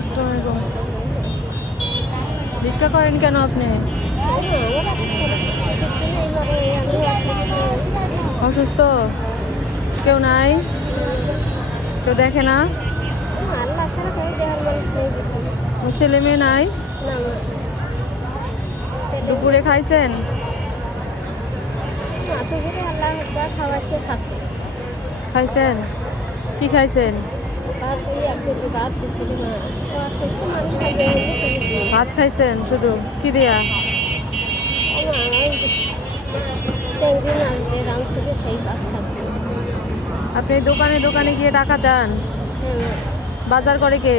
আসসালামু আলাইকুম। ভিক্ষা করেন কেন আপনি? অসুস্থ? কেউ নাই? কেউ দেখে না? ছেলে মেয়ে নাই? দুপুরে খাইছেন? খাইছেন? কি খাইছেন? ভাত খাইছেন শুধু? কি দিয়া? আপনি দোকানে দোকানে গিয়ে টাকা চান? বাজার করে কে?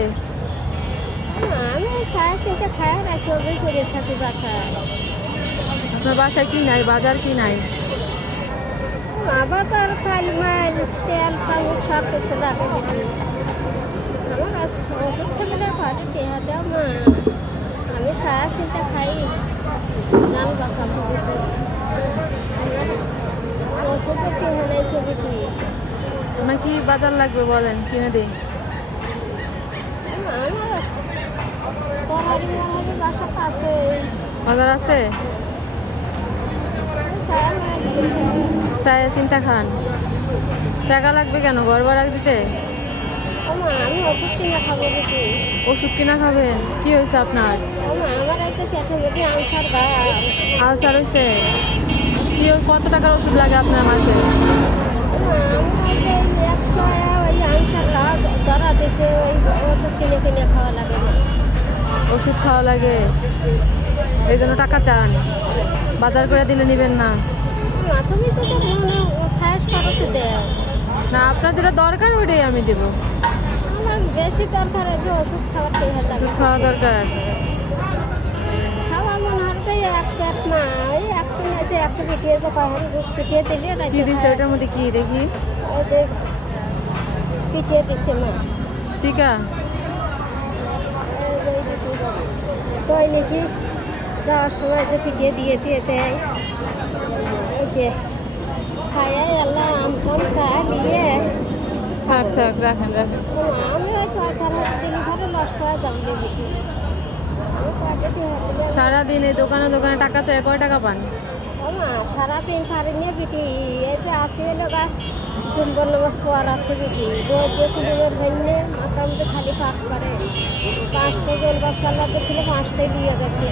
আপনার বাসায় কি নাই? বাজার কি নাই? আবার তার ফাইল মাইল তেল ফাউল সব কিছু লাগে আমার ওষুধ খেলে খাচ্ছি হাতে মা আমি খাওয়া চিন্তা খাই নাম বাঁচাবো ওষুধ কি হলে ছবিটি নাকি বাজার লাগবে বলেন, কিনে দিই। আমার বাসা আছে বাজার আছে? চায়ে চিন্তা খান? টাকা লাগবে কেন? ঘর ভাড়া দিতে? আমি ওষুধ কিনে খাবো নাকি? ওষুধ কিনা খাবেন? কি হয়েছে আপনার? আমার একটা পেটের মধ্যে আলসার গা আলসার হয়েছে? কি কত টাকার ওষুধ লাগে আপনার মাসে? ওষুধ খাওয়া লাগে, এই জন্য টাকা চান? বাজার করে দিলে নিবেন না? না, আপনার যেটা দরকার ওইটাই আমি দেব। বেশি দরকার আছে ওষুধ ওষুধ খাওয়া দরকার। খাওয়া মনে হচ্ছে এক পেট না ওই একটা নিয়েছে একটা পিটিয়েছে পাহাড়ি পিটিয়ে দিলে কি দিছে ওটার মধ্যে? কি দেখি? ওই যে পিটিয়ে দিছে মা টিকা? তো ওই নাকি যাওয়ার সময় যে পিটিয়ে দিয়ে দিয়ে দেয় এই যে খায় আল্লাহ আম টাম চা নিয়ে থাক থাক, রাখেন রাখেন। আমি ওই দিন ধরে নষ্ট হয়ে যাবো বিটি সারাদিন এই দোকানে দোকানে টাকা চাই, কয় টাকা পান? সারাদিন সারি নিয়ে বিটি এই যে আসি এলো গা জুম্বর নামাজ পড়ার আছে বিটি রোজ যে কুলুমের ভেঙে মাথার মধ্যে খালি পাক করে 5টা জন বাচ্চা আল্লাহ ছিল 5টাই নিয়ে গেছে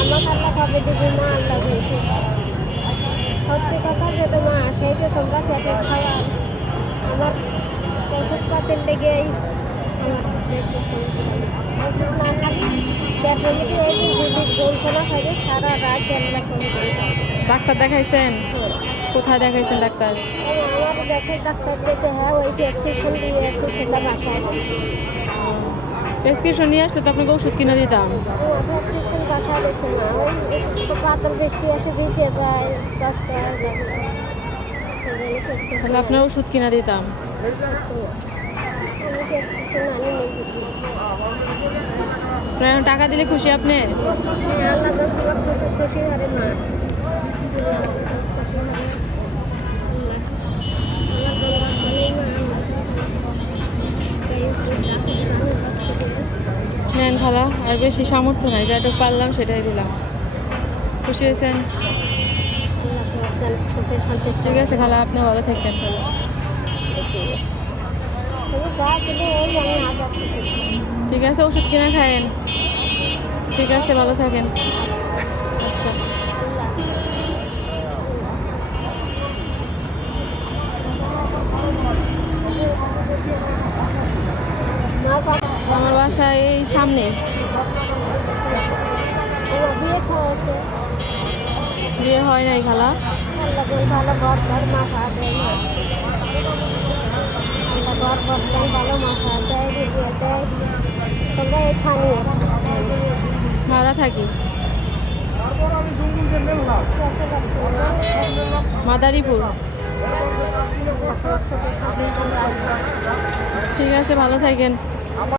আমার আল্লাহ কবে দিদি মা আল্লাহ দিয়েছে সত্যি কথা যে তো মা সেই যে তোমরা খেতে খাওয়া আমার ওষুধ পাতের লেগেই আমার ওষুধ না খালি পেটের মধ্যে এই যন্ত্রণা খাবে সারা রাত বেলা চলে ডাক্তার দেখাইছেন? কোথায় দেখাইছেন ডাক্তার? আমার দেশের ডাক্তার যেতে হয় ওই প্রেসক্রিপশন দিয়ে এসে সেটা বাসায় প্রেসক্রিপশন নিয়ে আসলে তো আপনাকে ওষুধ কিনে দিতাম। প্রেসক্রিপশন বাসায় রয়েছে না ওই পাতল বৃষ্টি এসে দিতে যায় 10 টাকা তাহলে আপনার ওষুধ কিনে দিতাম। টাকা দিলে খুশি আপনি? খুশি হরে মা নেন খালা, আর বেশি সামর্থ্য নাই, যেটা পারলাম সেটাই দিলাম। খুশি হয়েছেন? ঠিক আছে খালা, আপনি ভালো থাকবেন। ঠিক আছে, ওষুধ কিনে খায়েন। ঠিক আছে, ভালো থাকেন। আচ্ছা। আমার বাসা এই সামনে। বিয়ে হয় নাই খালা? ভাড়া থাকি মাদারীপুর। ঠিক আছে, ভালো থাকেন।